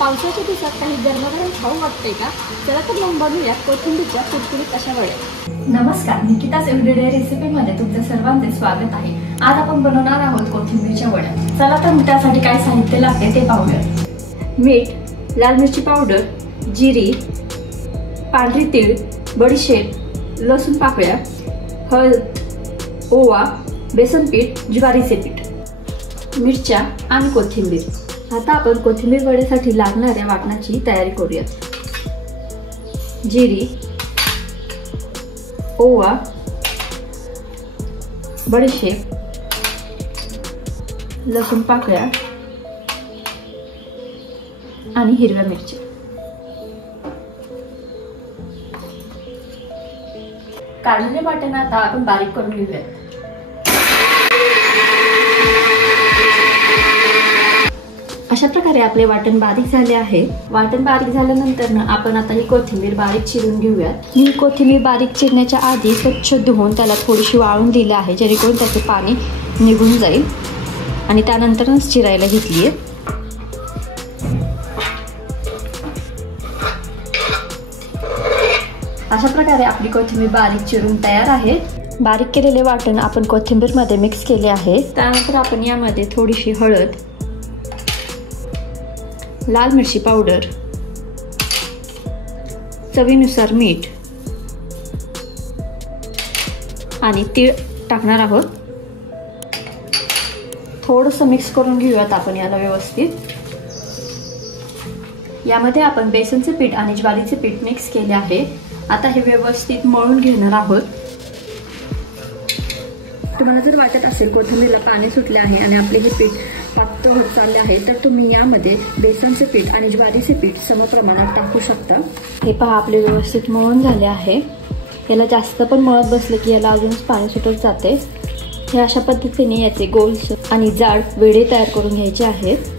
पावसाच्या दिवसात काही गरमागरम खाऊ वाटते का? चला तर मग बनवूया कोथिंबीरच्या कुरकुरीत अशा वड्या। नमस्कार, निकिताज एव्हरीडे रेसिपीमध्ये तुमचं सर्वांचे स्वागत आहे। आज आपण बनवणार आहोत कोथिंबीरच्या वड्या। चला तर त्यासाठी काय साहित्य लागते ते पाहूया। मीठ, लाल मिरची पावडर, जिरी, पांढरी तीळ, बडीशेप, लसूण पाकळ्या, हळद, ओवा, बेसन पीठ, ज्वारीचे पीठ, मिरच्या आणि कोथिंबीर। आता आपण कोथिंबीर वड्यासाठी लागणाऱ्या वाटणाची तयारी करूया। जिरी, ओवा, बडीशेप, लसूण पाकळ्या आणि हिरव्या मिरच्या। काढलेले वाटण आता आपण बारीक करून घेऊया। अशा प्रकारे आपले वाटण बारीक झाले आहे। वाटण बारीक झाल्यानंतर आपण आता ही कोथिंबीर बारीक चिरून घेऊया। मी कोथिंबीर बारीक चिरण्याच्या आधी स्वच्छ धुवून त्याला थोडीशी वाळून दिली आहे, जेणेकरून त्याचे पाणी निघून जाईल आणि त्यानंतरच चिरायला घेतली आहे। अशा प्रकारे आपली कोथिंबीर बारीक चिरून तयार आहे। बारीक केलेले वाटण आपण कोथिंबीर मध्ये मिक्स केले आहे। त्यानंतर आपण यामध्ये थोडीशी हळद, लाल मिरची पावडर, चवीनुसार मीठ आणि तीळ टाकणार आहोत। थोडंसं मिक्स करून घेऊयात आपण याला व्यवस्थित। यामध्ये आपण बेसनचे पीठ आणि ज्वारीचे पीठ मिक्स केले आहे। आता हे व्यवस्थित मळून घेणार आहोत। तुम्हाला जर वाटत असेल कोथिंबीरला पाणी सुटले आहे आणि आपले हे पीठ पातळ होत चालले आहे, तर तुम्ही यामध्ये बेसनचे पीठ आणि ज्वारीचे पीठ समप्रमाणात टाकू शकता। हे पहा, आपले व्यवस्थित मळून झाले आहे। याला जास्त पण मळत बसले की याला अजूनच पाणी सुटत जाते। हे अशा पद्धतीने याचे गोल आणि जाड वेढे तयार करून घ्यायचे आहेत।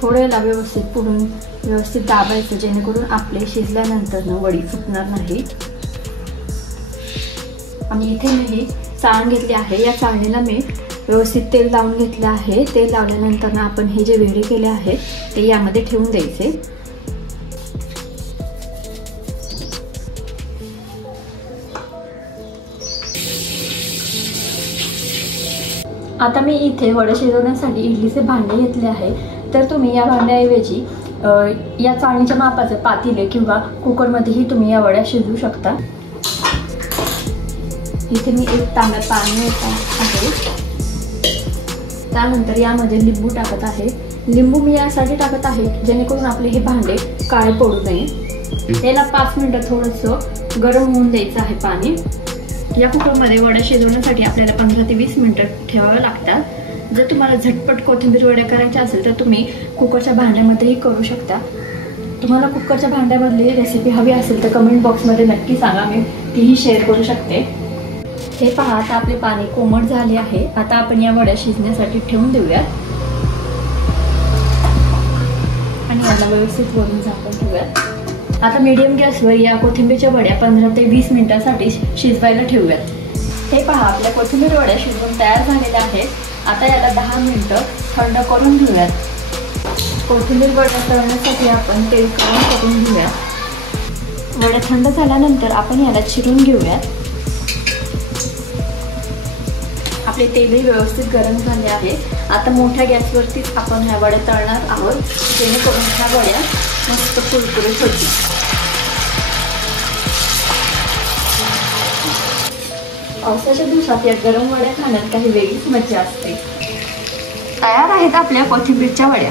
थोडं याला व्यवस्थित पुढून व्यवस्थित दाबायचं, जेणेकरून आपले शिजल्यानंतर वडी फुटणार नाही। आणि इथे मी चाळण घेतली आहे। या चाळणीला मी व्यवस्थित तेल लावून घेतले आहे। तेल लावल्यानंतर आपण हे जे वेढे केले आहेत ते यामध्ये ठेवून द्यायचे। आता मी इथे वडे शिजवण्यासाठी इडलीचे भांडे घेतले आहे, तर तुम्ही या भांड्याऐवजी या चाळणीच्या मापाचे पातेले किंवा कुकरमध्येही तुम्ही या वड्या शिजवू शकता। इथे मी एक तांब्या पाणी टाकत आहे। त्यानंतर यामध्ये लिंबू टाकत आहे। लिंबू मी यासाठी टाकत आहे जेणेकरून आपले हे भांडे काळे पडू नये। त्याला 5 मिनिटं थोडंसं गरम होऊन द्यायचं आहे पाणी। या कुकरमध्ये वड्या शिजवण्यासाठी आपल्याला 15 ते 20 मिनिटं ठेवावं लागतात। जर तुम्हाला झटपट कोथिंबीर वड्या करायच्या असेल तर तुम्ही कुकरच्या भांड्यामध्येही करू शकता। तुम्हाला कुकरच्या भांड्यामधली रेसिपी हवी असेल तर कमेंट बॉक्समध्ये नक्की सांगा, मी तीही शेअर करू शकते। हे पहा, आता आपले पाणी कोमट झाले आहे। आता आपण या वड्या शिजण्यासाठी ठेवून देऊयात आणि याला व्यवस्थित वरून झाकून ठेवूयात। आता मीडियम गॅसवर या कोथिंबीरच्या वड्या 15 ते 20 मिनिटांसाठी शिजवायला ठेवूयात। हे पहा, आपल्या कोथिंबीर वड्या शिजवून तयार झालेल्या आहेत। आता याला 10 मिनिटं थंड करून घेऊयात। कोथिंबीर वड्या तळण्यासाठी आपण तेल गरम करून घेऊयात। वड्या थंड झाल्यानंतर आपण याला चिरून घेऊयात। आपले तेलही व्यवस्थित गरम झाले आहे। आता मोठ्या गॅसवरतीच आपण ह्या वड्या तळणार आहोत, जेणेकरून ह्या वड्या मस्त कुरकुरीत होतील। पावसाच्या दिवसात या गरम वड्या खाण्यात काही वेगळीच मजा असते। तयार आहेत आपल्या कोथिंबीरच्या वड्या।